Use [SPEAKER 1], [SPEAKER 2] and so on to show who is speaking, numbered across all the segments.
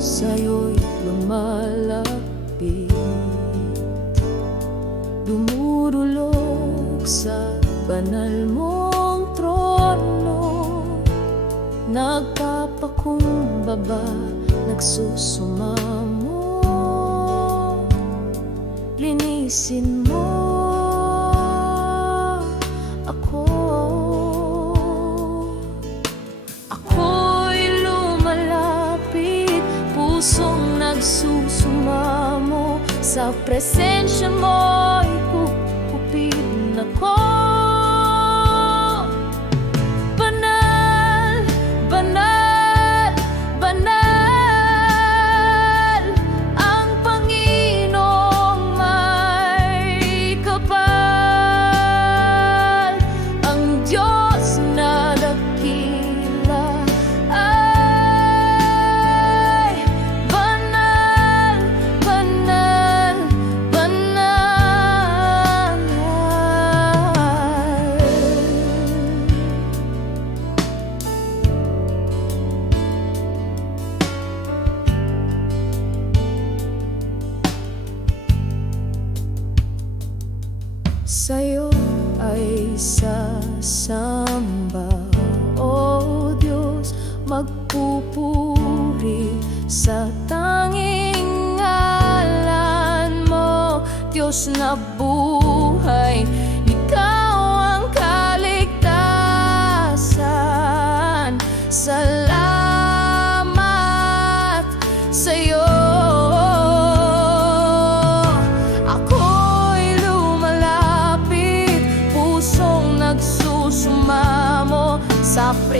[SPEAKER 1] sa'yo'y lumalapit. Dumudulog sa banal mong trono. Nagpapakumbaba, nagsusumamo. Linisin mo nagsusumamo Sa presensya mo'y kukupit ako Banal, sasamba O Diyos magpupuri Sa tanging ngalan mo. Diyos na buhay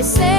[SPEAKER 1] lumalapit Pusong